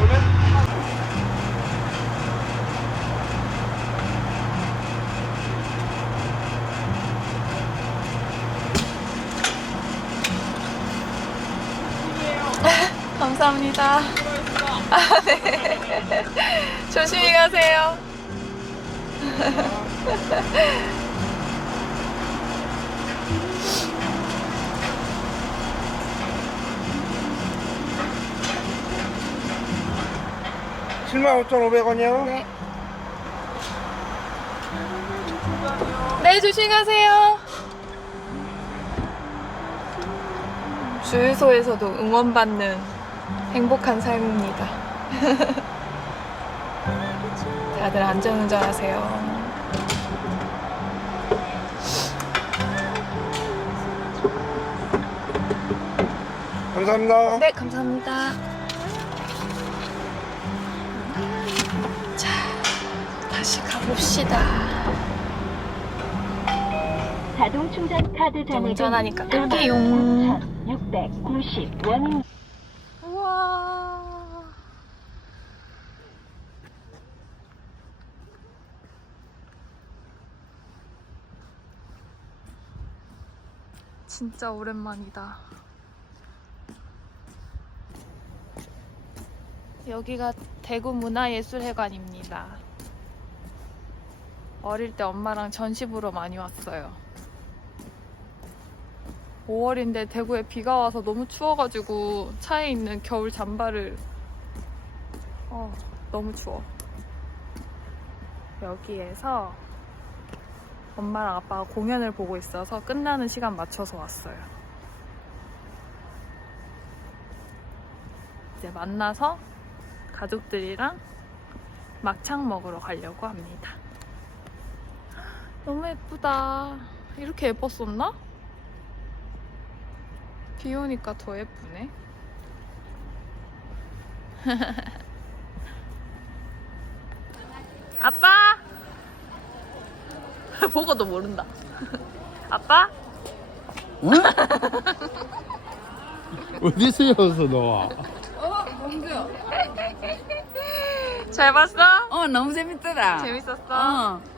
아, 감사합니다. 아, 네. 조심히 가세요. 칠만 5,500원이요? 네. 네, 조심히 가세요. 주유소에서도 응원받는 행복한 삶입니다. 다들 안전운전 하세요. 감사합니다. 네, 감사합니다. 다시 가봅시다. 자동 충전 카드 잔액은 운전하니까 끌게용. 4,690원입니다. 우와. 진짜 오랜만이다. 여기가 대구 문화예술회관입니다. 어릴 때 엄마랑 전시 보러 많이 왔어요. 5월인데 대구에 비가 와서 너무 추워가지고 차에 있는 겨울 잠바를 어 너무 추워. 여기에서 엄마랑 아빠가 공연을 보고 있어서 끝나는 시간 맞춰서 왔어요. 이제 만나서 가족들이랑 막창 먹으러 가려고 합니다 너무 예쁘다 이렇게 예뻤었나? 비 오니까 더 예쁘네. 아빠! 보고도 모른다. 아빠? 어디서 여기서 나와? 잘 봤어? 어 너무 재밌더라. 재밌었어? 어.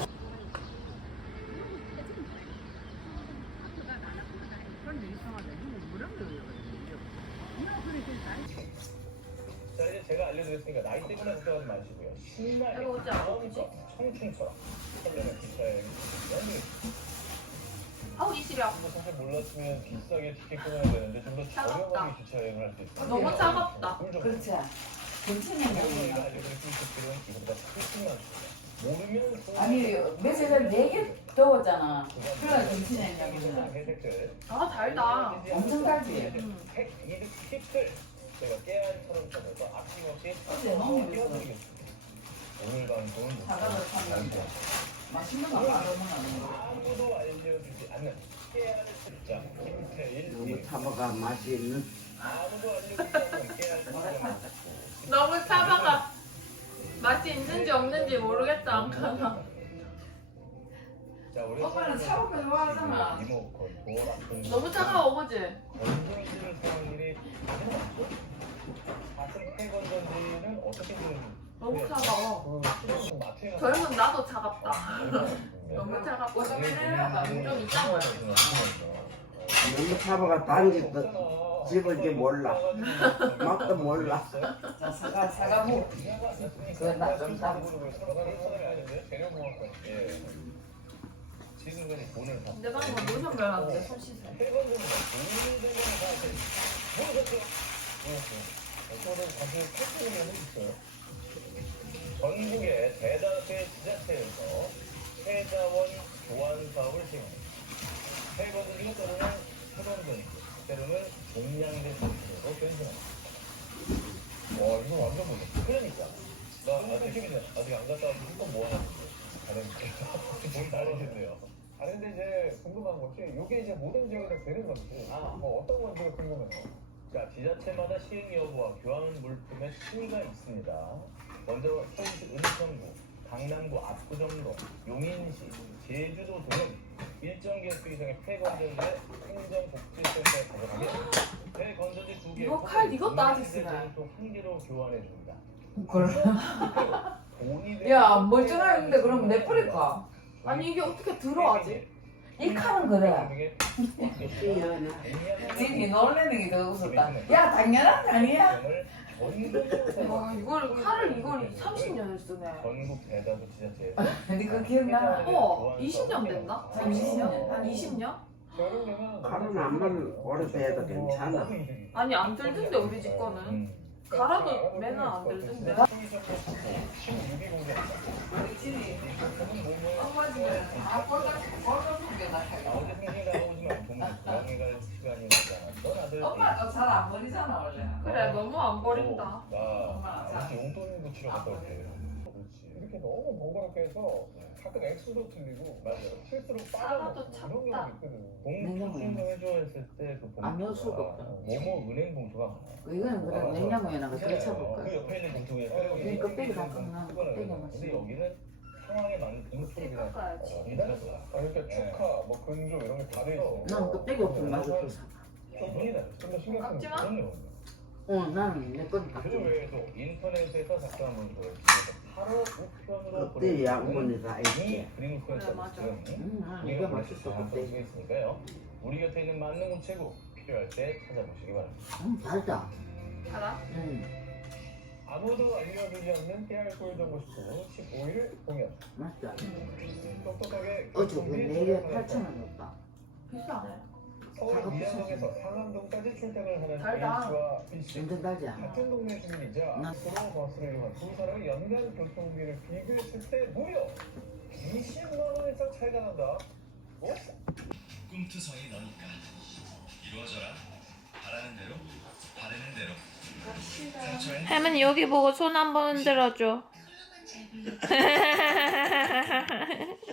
자 이제 제가 알려드렸으니까 나이 때문에 걱정하지 마시고요. 신나게 마음껏 청춘처럼 설레는 여행이 아우 이 시력. 뭐 사실 몰랐으면 비싸게 티켓 끊어야 되는데 좀 더 저렴하게 기차 여행을 할 수 있어요. 너무 차갑다. 그렇지. 또 아니 전에 되게 더웠잖아. 그래. 혜택들 아 달다. 엄청 달지. 팁들 제가 깨알처럼 찾아서 아낌없이 어제 너무 띄워드리겠습니다. 맛있는 거 아무도 알려주지 않는 깨알 김태일 너무 님 타바가 맛이 있는 아무도 알려주지 않는 깨알 실장 너무 차가가 맛이 있는지 없는지 모르겠다 안 가나. 자 우리 오빠는 거 좋아하잖아. 너무 차가워 그지? 일이? 가슴 폐건전지는 어떻게 좀 너무 차가워. 그 젊은 나도 차갑다. 너무 차갑고 좀 이따 먹어. 너무 타바가 단지 또 집을지 몰라 맛도 몰라 자 사과 사과 무. 그건 나좀 다내 방금 노션 변하는데 손 씻어. 전국의 대다수의 지자체에서 세자원 교환 사업을 시행합니다. 세건들이 때로는 세건전, 때로는 동양대 정치로 변신합니다. 와 이거 완전 모르 그러니까 나 아직 아직 안 갔다 와서 뭐 하는데 다른 뭘 다르겠네요. 아 근데 이제 궁금한 것이 이게 이제 모든 지역에서 되는 건지 뭐 어떤 건지가 궁금해요. 자 지자체마다 시행 여부와 교환 물품의 순위가 있습니다. 먼저 서울시 은평구, 강남구 압구정동, 용인시, 제주도 등은 일정 개수 이상의 폐건전지를 행정복지센터에 가져가면 폐건전지 두 개, 이거 칼 이것도 아직 쓰네. 한 개로 교환해 줍니다. 야 멀쩡한데 그럼 내 뿌릴까? 아니 이게 어떻게 들어가지? 이 칼은 그래. 지금 놀래는 게 더 웃었다. 야 당연한 거 아니야? 와 이걸 칼을 이걸 30년을 쓰네. 전국 대다수 지자체에 근데 그거 기억나? 어 20년 됐나? 30년? 한 20년? 칼은 안만 오래 돼도 괜찮아. 아니 안 들던데 우리 집 거는 갈아도 매는 안 들던데. 아 동네 고향에 갈 시간이 나잖아. 넌 아들 엄마가 잘안 버리잖아 원래. 그래 너무 안 버린다. 나 다시 용돈 붙이러 갔다 올게. 그렇지. 이렇게 너무 번거롭게 해서 가끔 액수도 틀리고 맞아. 실수로 하나도 빠져나가고 그런 참다. 경우도 있거든. 봉투 신청해줘 했을 때그 안 넣을 수가 없다. 뭐뭐 은행 봉투가 많아. 이거는 그래 냉장고에다가 그 옆에 있는 봉투에 이 껍데기 다 깎나? 껍데기만 근데 여기는 상황에 맞는 봉투를 깎아야지. 아, 그러니까 축하, 뭐 근조 이런 게 다 돼 있어. 난 껍데기 없으면 맛없어 사. 좀더 신경 쓰는 깎지마. 그럼요. 어 나는 내건 그 깎지. 외에도 인터넷에서 작성한 문서를 집에서 바로 우편으로 껍데기 양분이 다 있지. 이 그림 그래, 쿠에서 맞아. 지금 음, 난 이게 맛있어 껍데기. 있으니까요. 우리 곁에 있는 만능 우체국 필요할 때 찾아보시기 바랍니다. 음 달다. 알아? 음 아무도 알려주지 않는 PR골 정보식품 15일 공연. 맛있다. 똑똑하게 어제 그네 개에 8천 원 줬다. 비싸네. 서울 미안동에서 상암동까지 출퇴근을 하는 달다. H와 B씨. 완전 달지 않아? 같은 동네 주민이자 나- 서로 버스를 이용한 두 사람의 연간 교통비를 비교했을 때 무려 20만 원 이상 차이가 난다. 뭐? 꿈투성이 너니까 이루어져라 바라는 대로 할머니 여기 보고 손 한번 흔들어줘.